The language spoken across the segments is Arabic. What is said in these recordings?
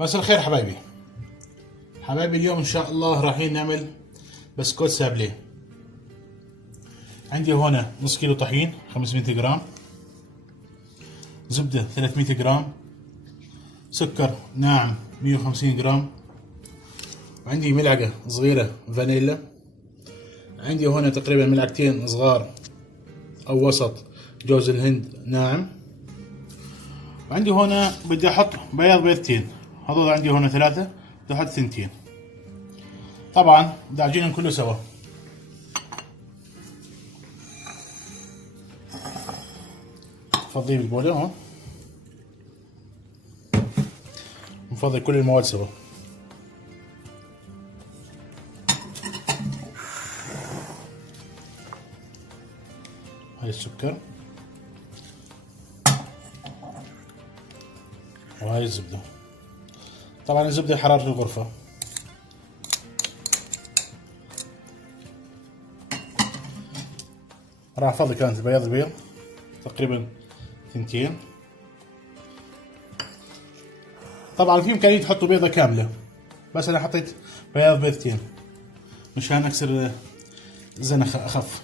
مساء الخير حبايبي. اليوم ان شاء الله رايحين نعمل بسكوت سابليه. عندي هنا نص كيلو طحين 500 جرام، زبدة 300 جرام، سكر ناعم 150 جرام، وعندي ملعقة صغيرة فانيلا، عندي هنا تقريبا ملعقتين صغار او وسط جوز الهند ناعم، وعندي هنا بدي احط بيضتين، هذول عندي هنا 3، بدي احط 2. طبعا بدي اعجنهم كله سوا. فضيه بالبولة هون، نفضي كل المواد سوا. هاي السكر وهاي الزبدة. طبعا الزبدة حرارة الغرفة. راح افضي كانت البيض تقريبا 2. طبعا في امكانية تحطوا بيضة كاملة، بس انا حطيت بيضتين مشان اكسر زنخ اخف.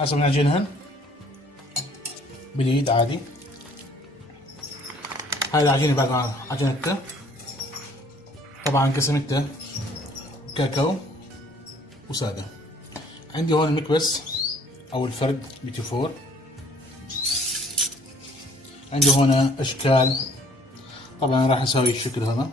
هسه بنعجنهن باليد عادي. هاي العجينة بعد ما عجنتها طبعا قسمتها كاكاو وسادة. عندي هون المكبس او الفرد بيتي فور. عندي هنا اشكال، طبعا راح اسوي الشكل هذا.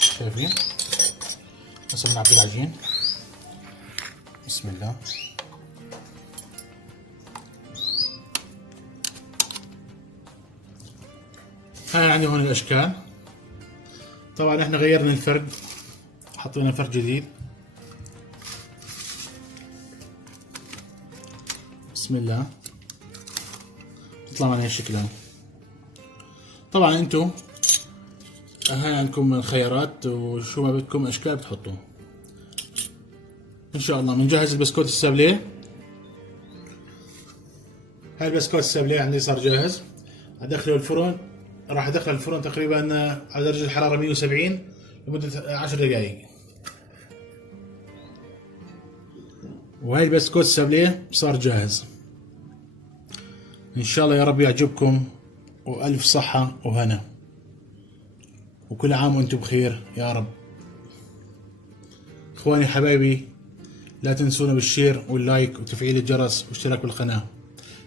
شايفين؟ هسه بنعبي العجين. بسم الله. هاي عندي هون الاشكال. طبعا احنا غيرنا الفرد، حطينا فرد جديد. بسم الله. تطلع معنا هالشكل هاي. طبعا انتو هاي عندكم الخيارات، وشو ما بدكم اشكال بتحطوه. ان شاء الله بنجهز البسكوت السابليه. هاي البسكوت السابليه عندي صار جاهز. ادخله الفرن، راح ادخل الفرن تقريبا على درجة الحرارة 170 لمدة 10 دقائق. وهاي البسكوت السابليه صار جاهز. ان شاء الله يا رب يعجبكم، والف صحة وهنا، وكل عام وانتم بخير يا رب. اخواني حبايبي، لا تنسونا بالشير واللايك وتفعيل الجرس واشتراك بالقناة.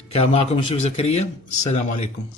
كان معكم الشيف زكريا. السلام عليكم.